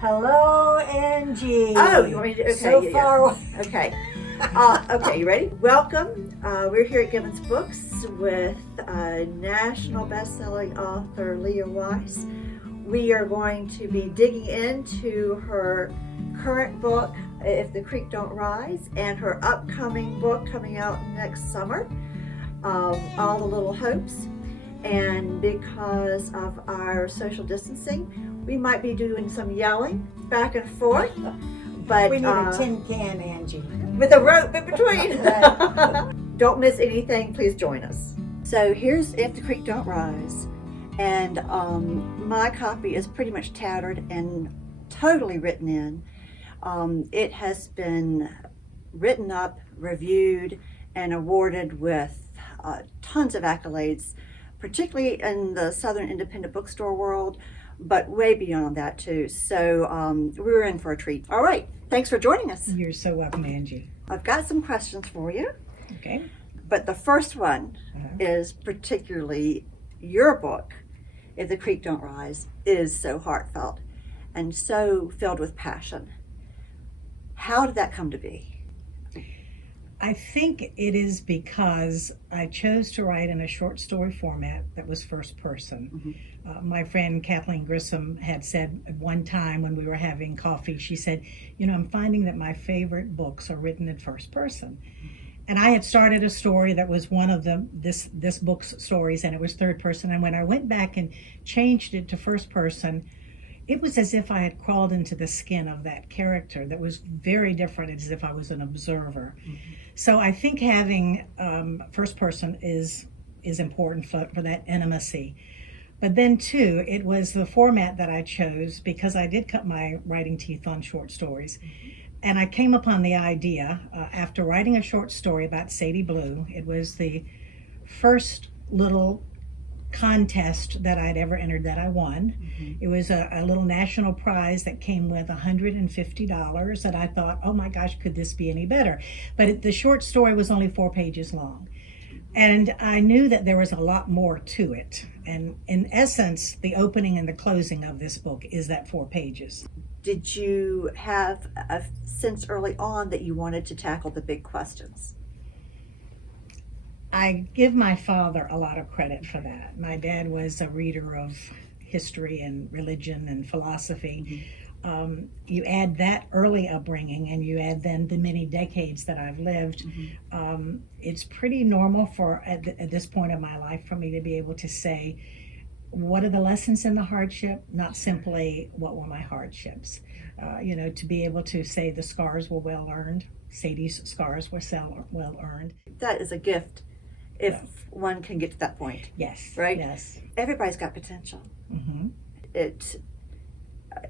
Hello, Angie. Oh, you want me to? Okay, So far away. Okay. Okay, you ready? Welcome. We're here at Gibbons Books with national best-selling author Leah Weiss. We are going to be digging into her current book, If the Creek Don't Rise, and her upcoming book coming out next summer, All the Little Hopes. And because of our social distancing, we might be doing some yelling back and forth. But We need a tin can, Angie. with a rope in between. Right. Don't miss anything. Please join us. So here's If the Creek Don't Rise. And my copy is pretty much tattered and totally written in. It has been written up, reviewed, and awarded with tons of accolades, particularly in the Southern Independent Bookstore world, but way beyond that too. So we were in for a treat. All right, thanks for joining us. You're so welcome, Angie. I've got some questions for you, Okay. but the first one is particularly your book, If the Creek Don't Rise, is so heartfelt and so filled with passion. How did that come to be? I think it is because I chose to write in a short story format that was first person. My friend Kathleen Grissom had said at one time when we were having coffee, she said, I'm finding that my favorite books are written in first person. And I had started a story that was one of this book's stories, and it was third person. And when I went back and changed it to first person, it was as if I had crawled into the skin of that character that was very different, as if I was an observer. So I think having first person is important for that intimacy. But then too, it was the format that I chose because I did cut my writing teeth on short stories. And I came upon the idea after writing a short story about Sadie Blue. It was the first little contest that I'd ever entered that I won. It was a little national prize that came with $150, and I thought, oh my gosh, could this be any better? But the short story was only 4 pages long. And I knew that there was a lot more to it. And in essence, the opening and the closing of this book is that 4 pages. Did you have a sense early on that you wanted to tackle the big questions? I give my father a lot of credit for that. My dad was a reader of history and religion and philosophy. You add that early upbringing and you add then the many decades that I've lived. It's pretty normal for at this point in my life for me to be able to say, what are the lessons in the hardship? Not simply what were my hardships. To be able to say the scars were well earned. Sadie's scars were well earned. That is a gift if one can get to that point. Yes. Right? Yes. Everybody's got potential. It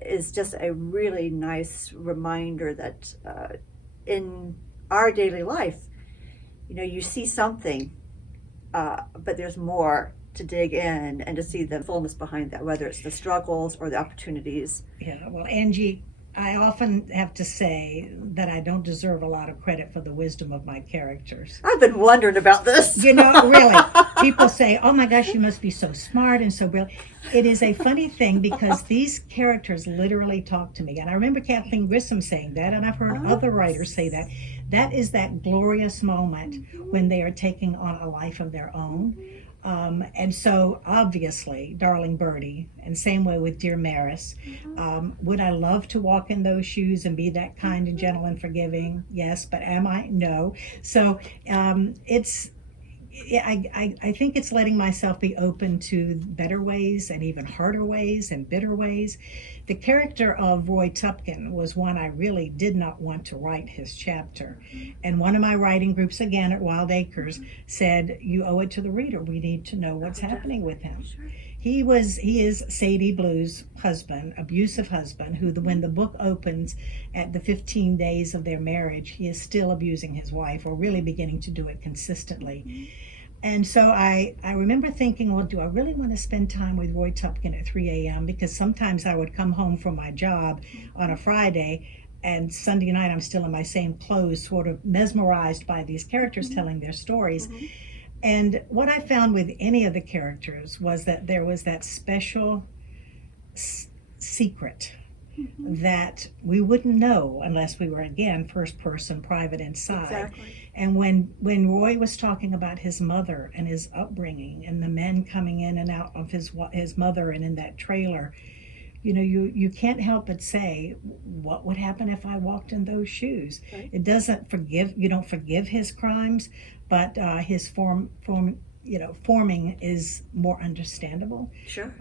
is just a really nice reminder that in our daily life, you see something, but there's more to dig in and to see the fullness behind that, whether it's the struggles or the opportunities. Yeah, well, Angie, I often have to say that I don't deserve a lot of credit for the wisdom of my characters. I've been wondering about this. Really, people say, oh my gosh, you must be so smart and so brilliant. It is a funny thing because these characters literally talk to me. And I remember Kathleen Grissom saying that, and I've heard other writers say that. That is that glorious moment when they are taking on a life of their own. And so obviously, Darling Birdie, and same way with Dear Maris, would I love to walk in those shoes and be that kind and gentle and forgiving? Yes, but am I? No. So I think it's letting myself be open to better ways and even harder ways and bitter ways. The character of Roy Tupkin was one I really did not want to write his chapter. And one of my writing groups, again at Wild Acres, said, you owe it to the reader. We need to know what's happening with him. He is Sadie Blue's husband, abusive husband, who when the book opens at the 15 days of their marriage, he is still abusing his wife, or really beginning to do it consistently. And so I remember thinking, well, do I really want to spend time with Roy Tupkin at 3 a.m.? Because sometimes I would come home from my job on a Friday, and Sunday night I'm still in my same clothes, sort of mesmerized by these characters telling their stories. And what I found with any of the characters was that there was that special secret that we wouldn't know unless we were, again, first person, private inside. Exactly. And when Roy was talking about his mother and his upbringing and the men coming in and out of his mother and in that trailer, you can't help but say, what would happen if I walked in those shoes? Right. It doesn't you don't forgive his crimes, but his forming is more understandable. Sure.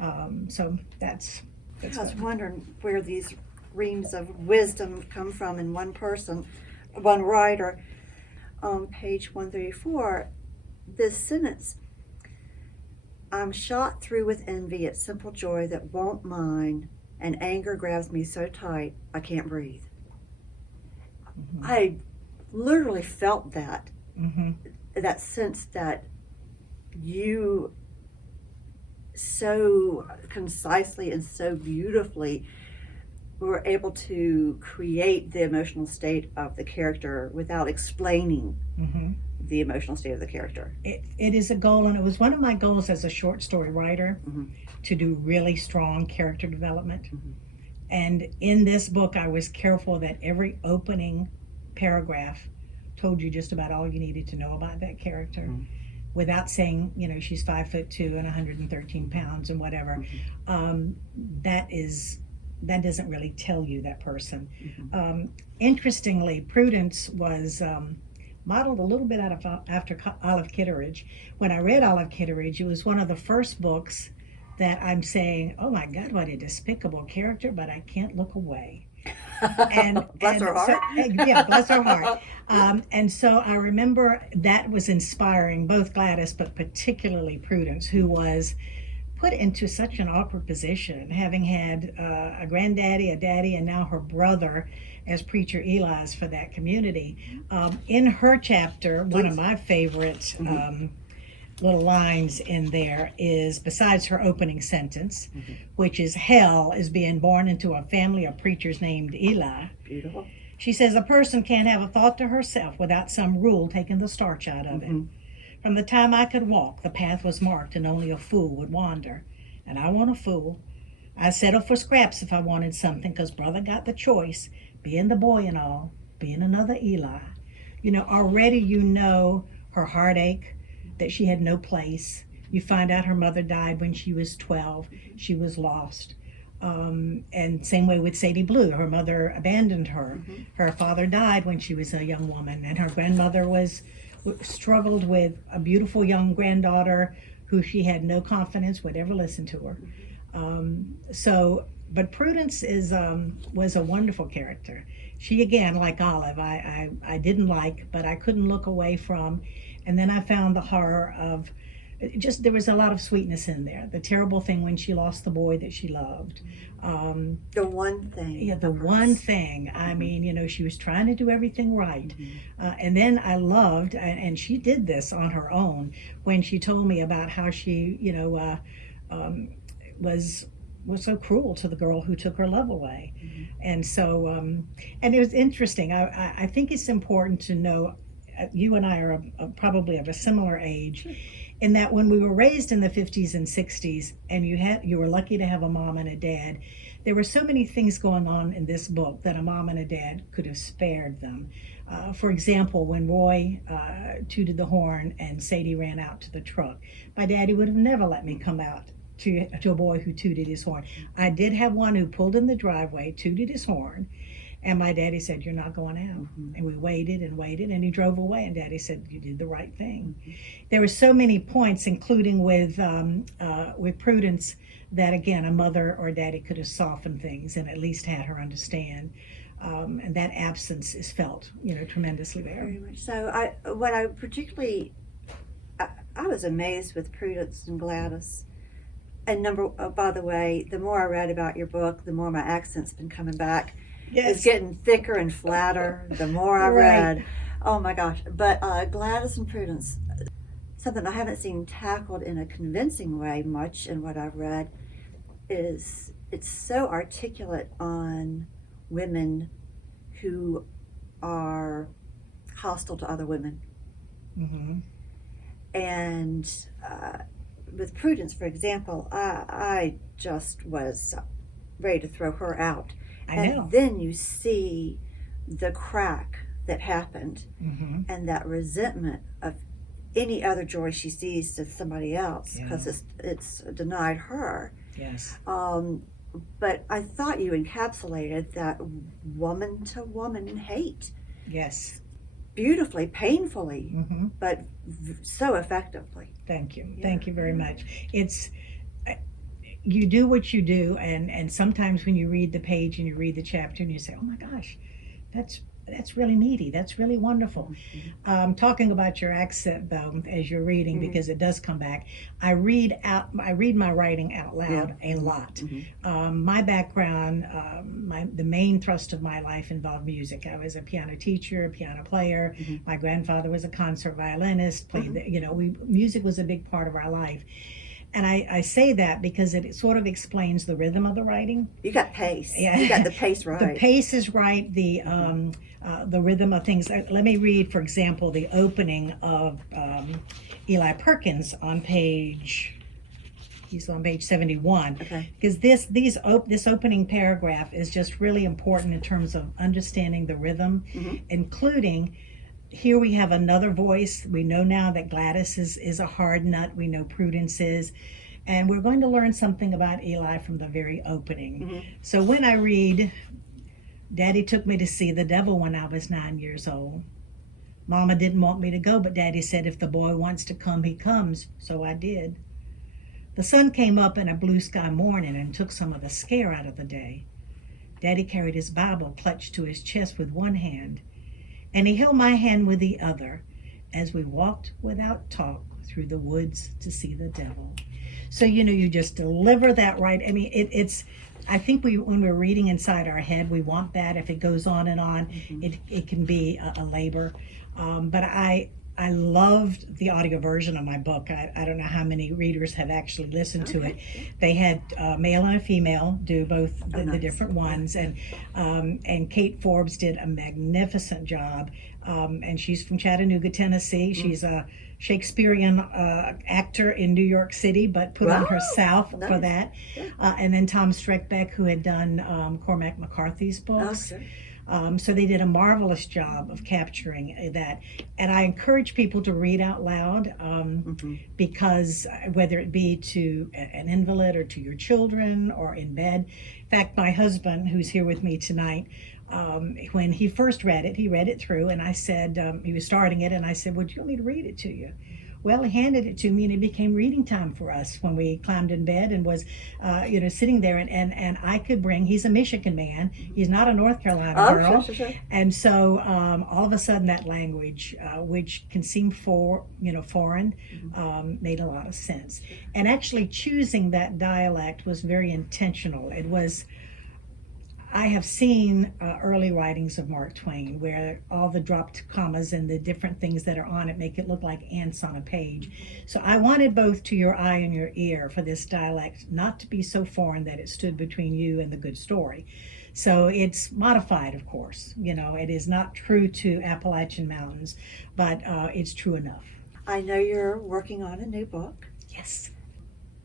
So that's I was wondering where these reams of wisdom come from in one person, one writer. On page 134, this sentence, I'm shot through with envy at simple joy that won't mine, and anger grabs me so tight I can't breathe. I literally felt that, that sense that you so concisely and so beautifully were able to create the emotional state of the character without explaining the emotional state of the character. It is a goal, and it was one of my goals as a short story writer to do really strong character development. And in this book, I was careful that every opening paragraph told you just about all you needed to know about that character. Without saying, she's 5'2" and 113 pounds and whatever. That doesn't really tell you that person. Interestingly, Prudence was modeled a little bit after Olive Kitteridge. When I read Olive Kitteridge, it was one of the first books that I'm saying, oh my God, what a despicable character, but I can't look away. And bless her heart. Yeah, bless her heart. And so I remember that was inspiring both Gladys, but particularly Prudence, who was put into such an awkward position, having had a granddaddy, a daddy, and now her brother as preacher Eli's for that community. In her chapter, one of my favorite little lines in there is, besides her opening sentence, which is, hell is being born into a family of preachers named Eli. Beautiful. She says, a person can't have a thought to herself without some rule taking the starch out of it. From the time I could walk, the path was marked and only a fool would wander. And I want a fool. I settle for scraps if I wanted something, 'cause brother got the choice, being the boy and all, being another Eli. Already her heartache, that she had no place. You find out her mother died when she was 12. She was lost. And same way with Sadie Blue. Her mother abandoned her. Her father died when she was a young woman, and her grandmother struggled with a beautiful young granddaughter who she had no confidence would ever listen to her. But Prudence was a wonderful character. She, again, like Olive, I didn't like, but I couldn't look away from. And then I found the horror of, there was a lot of sweetness in there. The terrible thing when she lost the boy that she loved. The one thing. Yeah, the one thing. I mean, she was trying to do everything right. And then I loved, and she did this on her own, when she told me about how she, was so cruel to the girl who took her love away. And so, and it was interesting. I think it's important to know, you and I are probably of a similar age, in that when we were raised in the 50s and 60s, and you were lucky to have a mom and a dad, there were so many things going on in this book that a mom and a dad could have spared them. For example, when Roy tooted the horn and Sadie ran out to the truck, my daddy would have never let me come out to a boy who tooted his horn. I did have one who pulled in the driveway, tooted his horn, and my daddy said, you're not going out. And we waited, and he drove away, and daddy said, you did the right thing. There were so many points, including with Prudence, that again, a mother or a daddy could have softened things and at least had her understand. And that absence is felt, tremendously there. Very much so. I was amazed with Prudence and Gladys. And by the way, the more I read about your book, the more my accent's been coming back. Yes. It's getting thicker and flatter the more I read. Oh my gosh. But Gladys and Prudence, something I haven't seen tackled in a convincing way much in what I've read, is it's so articulate on women who are hostile to other women. And with Prudence, for example, I just was ready to throw her out. I know. And then you see the crack that happened Mm-hmm. and that resentment of any other joy she sees to somebody else because it's denied her. Yes. But I thought you encapsulated that woman to woman hate Yes. beautifully, painfully, Mm-hmm. but so effectively. Thank you. Yeah. Thank you very much. It's you do what you do, and sometimes when you read the page and you read the chapter and you say, "Oh my gosh, that's really meaty. That's really wonderful." Talking about your accent though, as you're reading, because it does come back. I read my writing out loud a lot. My background, the main thrust of my life involved music. I was a piano teacher, a piano player. My grandfather was a concert violinist. Played music was a big part of our life. And I say that because it sort of explains the rhythm of the writing. You got pace. Yeah. You got the pace right. The pace is right. The rhythm of things. Let me read, for example, the opening of Eli Perkins on page. He's on page 71. Okay. Because this opening paragraph is just really important in terms of understanding the rhythm, including. Here we have another voice. We know now that Gladys is a hard nut. We know Prudence is. And we're going to learn something about Eli from the very opening. So when I read, Daddy took me to see the devil when I was 9 years old. Mama didn't want me to go, but Daddy said if the boy wants to come, he comes. So I did. The sun came up in a blue sky morning and took some of the scare out of the day. Daddy carried his Bible clutched to his chest with one hand, and he held my hand with the other as we walked without talk through the woods to see the devil. So, you just deliver that right. I mean, it's, I think when we're reading inside our head, we want that. If it goes on and on, it can be a labor. But I loved the audio version of my book. I don't know how many readers have actually listened to it. They had a male and a female do both the different ones, and Kate Forbes did a magnificent job. And she's from Chattanooga, Tennessee. She's a Shakespearean actor in New York City, but put on her South for that. And then Tom Streckbeck, who had done Cormac McCarthy's books. So they did a marvelous job of capturing that. And I encourage people to read out loud because whether it be to an invalid or to your children or in bed. In fact, my husband, who's here with me tonight, when he first read it, he read it through, and I said, he was starting it, and I said, would you want me to read it to you? Well, he handed it to me, and it became reading time for us when we climbed in bed and was, sitting there. And I could bring. He's a Michigan man. He's not a North Carolina girl. Sure. And so all of a sudden, that language, which can seem foreign, made a lot of sense. And actually, choosing that dialect was very intentional. It was. I have seen early writings of Mark Twain where all the dropped commas and the different things that are on it make it look like ants on a page. So I wanted both to your eye and your ear for this dialect not to be so foreign that it stood between you and the good story. So it's modified, of course. It is not true to Appalachian Mountains, but it's true enough. I know you're working on a new book. Yes.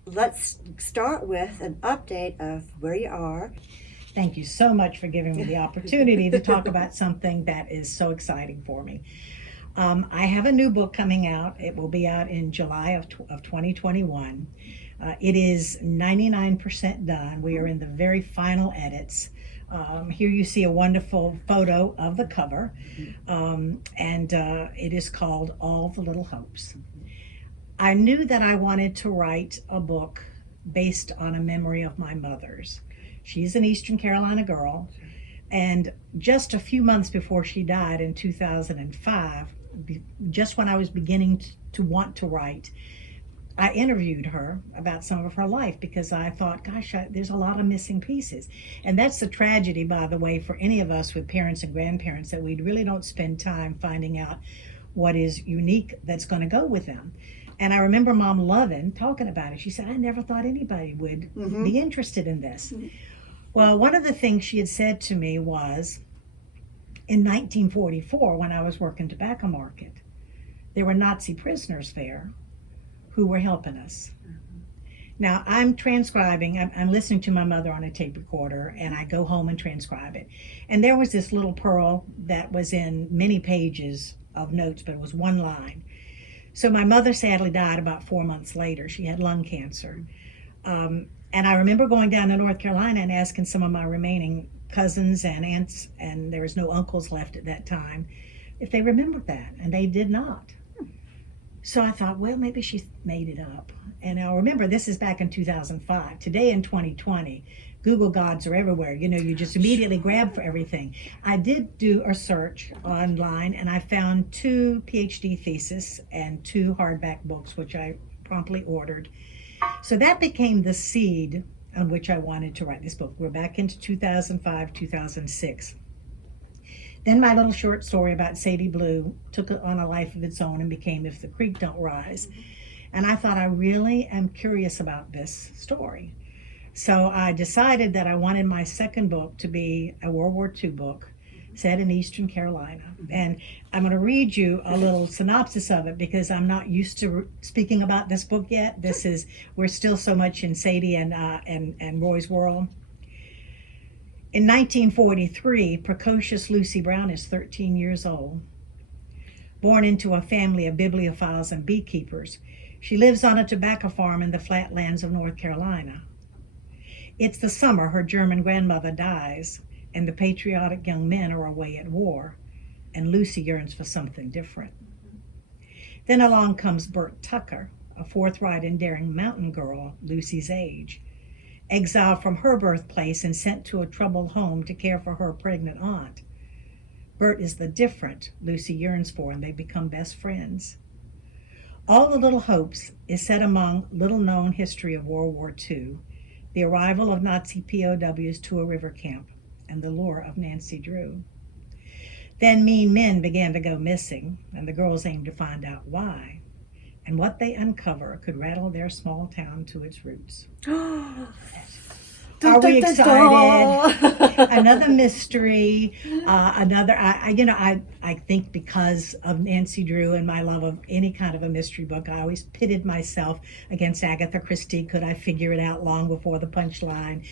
Let's start with an update of where you are. Thank you so much for giving me the opportunity to talk about something that is so exciting for me. I have a new book coming out. It will be out in July of 2021. It is 99% done. We are in the very final edits. Here you see a wonderful photo of the cover, and it is called All the Little Hopes. I knew that I wanted to write a book based on a memory of my mother's. She's an Eastern Carolina girl, and just a few months before she died in 2005, just when I was beginning to want to write, I interviewed her about some of her life because I thought, gosh, there's a lot of missing pieces. And that's the tragedy, by the way, for any of us with parents and grandparents, that we really don't spend time finding out what is unique that's going to go with them. And I remember Mom Lovin talking about it. She said, I never thought anybody would be interested in this. Well, one of the things she had said to me was, in 1944, when I was working tobacco market, there were Nazi prisoners there who were helping us. Now I'm transcribing, I'm listening to my mother on a tape recorder, and I go home and transcribe it. And there was this little pearl that was in many pages of notes, but it was one line. So my mother sadly died about 4 months later. She had lung cancer. And I remember going down to North Carolina and asking some of my remaining cousins and aunts, and there was no uncles left at that time, if they remembered that, and they did not. So I thought, well, maybe she made it up. And now remember, this is back in 2005. Today in 2020, Google gods are everywhere. You know, you just immediately grab for everything. I did do a search online, and I found 2 PhD theses and 2 hardback books, which I promptly ordered. So that became the seed on which I wanted to write this book. We're back into 2005, 2006. Then my little short story about Sadie Blue took it on a life of its own and became If the Creek Don't Rise. And I thought, I really am curious about this story. So I decided that I wanted my second book to be a World War II book set in Eastern Carolina. And I'm going to read you a little synopsis of it because I'm not used to speaking about this book yet. We're still so much in Sadie and Roy's world. In 1943, precocious Lucy Brown is 13 years old. Born into a family of bibliophiles and beekeepers, she lives on a tobacco farm in the flatlands of North Carolina. It's the summer her German grandmother dies, and the patriotic young men are away at war, and Lucy yearns for something different. Then along comes Bert Tucker, a forthright and daring mountain girl Lucy's age, exiled from her birthplace and sent to a troubled home to care for her pregnant aunt. Bert is the different Lucy yearns for, and they become best friends. All the Little Hopes is set among little-known history of World War II, the arrival of Nazi POWs to a river camp, and the lure of Nancy Drew. Then mean men began to go missing, and the girls aimed to find out why. And what they uncover could rattle their small town to its roots. Are we excited? Another mystery, I think because of Nancy Drew and my love of any kind of a mystery book, I always pitted myself against Agatha Christie. Could I figure it out long before the punchline?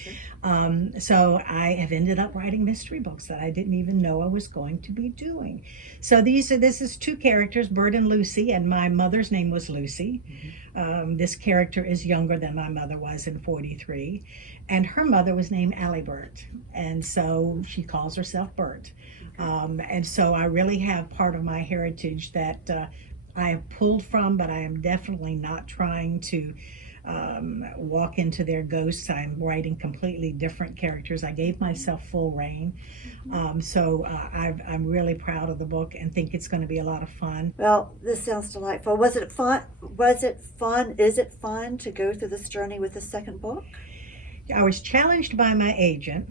So I have ended up writing mystery books that I didn't even know I was going to be doing. So this is 2 characters, Bert and Lucy, and my mother's name was Lucy. This character is younger than my mother was in 43. And her mother was named Allie Burt, and so she calls herself Bert. And so I really have part of my heritage that I have pulled from, but I am definitely not trying to walk into their ghosts. I'm writing completely different characters. I gave myself full reign. So I'm really proud of the book and think it's going to be a lot of fun. Well, this sounds delightful. Was it fun? Is it fun to go through this journey with the second book? I was challenged by my agent,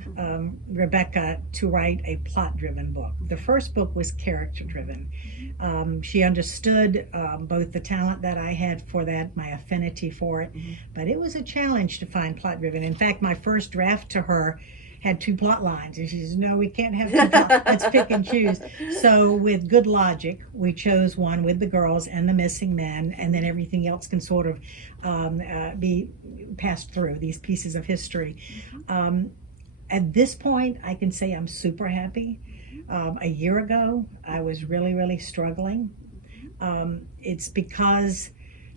Rebecca, to write a plot-driven book. The first book was character-driven. She understood both the talent that I had for that, my affinity for it, but it was a challenge to find plot-driven. In fact, my first draft to her had 2 plot lines, and she says, no, we can't have 2 plot. Let's pick and choose. So with good logic, we chose one with the girls and the missing men, and then everything else can sort of be passed through, these pieces of history. At this point, I can say I'm super happy. A year ago, I was really, really struggling. It's because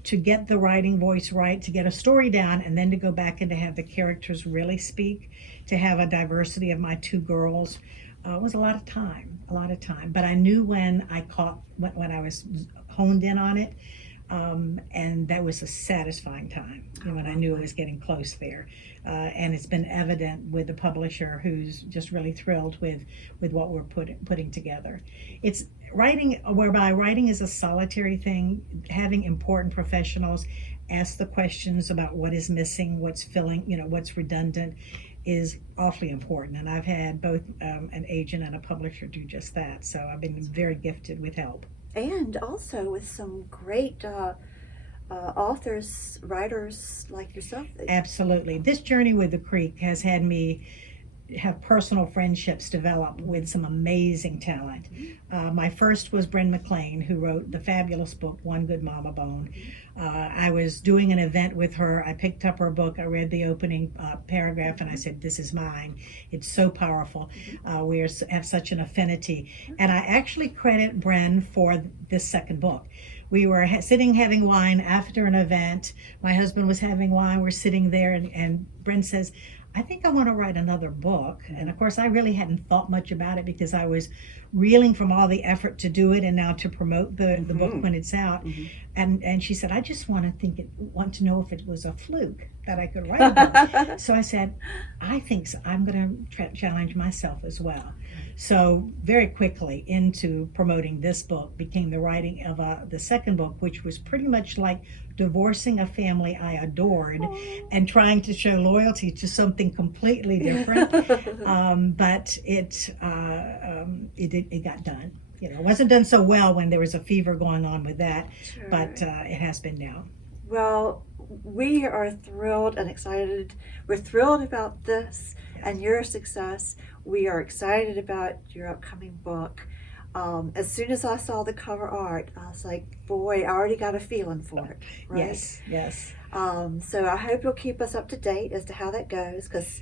to get the writing voice right, to get a story down, and then to go back and to have the characters really speak, to have a diversity of my 2 girls, was a lot of time. But I knew when I was honed in on it, and that was a satisfying time, when I knew it was getting close there. And it's been evident with the publisher, who's just really thrilled with what we're putting together. It's writing is a solitary thing. Having important professionals ask the questions about what is missing, what's filling, what's redundant, is awfully important. And I've had both an agent and a publisher do just that. So I've been very gifted with help. And also with some great authors, writers like yourself. Absolutely. This journey with the creek has had me have personal friendships develop with some amazing talent. My first was Bryn McLean, who wrote the fabulous book, One Good Mama Bone. I was doing an event with her. I picked up her book. I read the opening paragraph and I said, this is mine. It's so powerful. Have such an affinity. And I actually credit Bryn for this second book. We were sitting having wine after an event. My husband was having wine. We're sitting there, and Bryn says, I think I want to write another book. And of course, I really hadn't thought much about it because I was reeling from all the effort to do it and now to promote the book when it's out. And she said, I just want to know if it was a fluke that I could write a book. So I said, I think so. I'm going to challenge myself as well. So very quickly into promoting this book became the writing of the second book, which was pretty much like divorcing a family I adored and trying to show loyalty to something completely different. But it got done. You know, it wasn't done so well when there was a fever going on with that, Sure. but it has been now. Well, we are thrilled and excited. We're thrilled about this and your success. We are excited about your upcoming book. As soon as I saw the cover art, I was like, boy, I already got a feeling for it. Right? Yes. So I hope you'll keep us up to date as to how that goes, because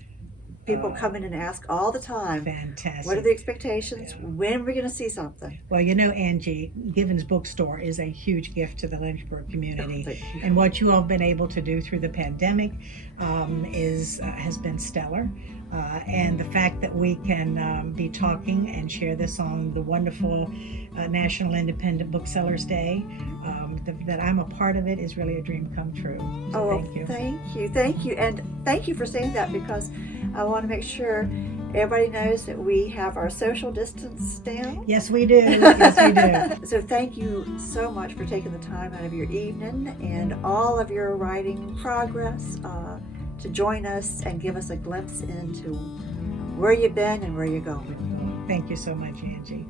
people come in and ask all the time, Fantastic. what are the expectations? Yeah. When are we going to see something? Well, you know, Angie, Given's Bookstore is a huge gift to the Lynchburg community. Thank you. And what you all have been able to do through the pandemic has been stellar. And the fact that we can be talking and share this on the wonderful National Independent Booksellers Day, that I'm a part of it is really a dream come true. So thank you. Thank you. And thank you for saying that, because I want to make sure everybody knows that we have our social distance down. Yes, we do. Yes, we do. So thank you so much for taking the time out of your evening and all of your writing progress to join us and give us a glimpse into where you've been and where you're going. Thank you so much, Angie.